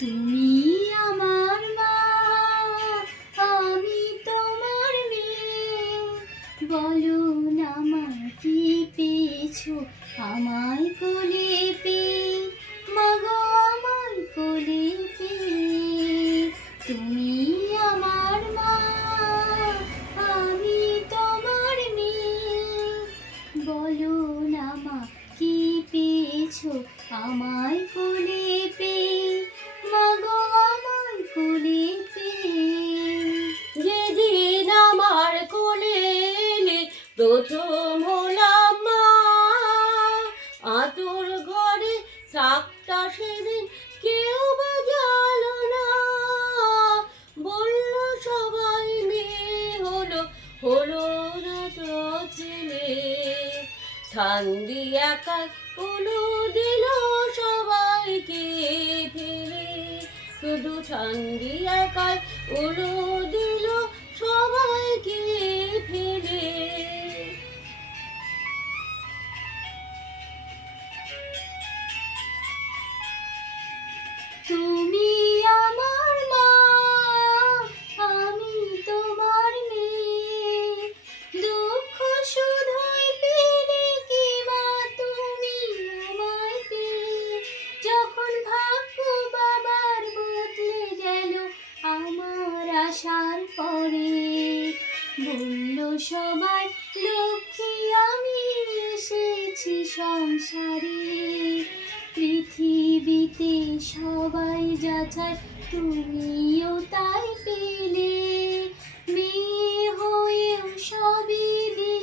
তুমি আমার মা, আমি তোমার মেয়ে। বলো না মা, কি পেয়েছো আমায় কোলে পেয়ে? মাগো আমায় কোলে পেয়ে। তুমি আমার মা, আমি তোমার মেয়ে। বলো না মা, কি পেয়েছো আমায় কোলে পেয়ে? মাগো আমায় কোলে পেয়ে। যেদিন আমার কোলে এলে প্রথম হলাম মা, আতর ঘরে সাতটা সেদিন কেউ বাজালো না। বলল সবাই মেয়ে হলো, হলো না তো ছেলে। ঠান্ডি একাই উলু দিল সবাইকে ফেলে, শুধু ঠান্ডি একাই উলু দিল সবাইকে ফেলে। তুমি আমার মা, আমি তোমার মেয়ে। দুঃখ শুধুই পেলে কি মা তুমি আমায় পেয়ে? যখন ভাগ্য বাবার বদলে গেল আমার আশার পরে, বলল সবাই লক্ষ্মী আমি এসেছি সংসারে। পৃথিবীতে সবাই যাচাই, তুমিও তাই পেলে। মেয়ে হয়েও সবই দিলে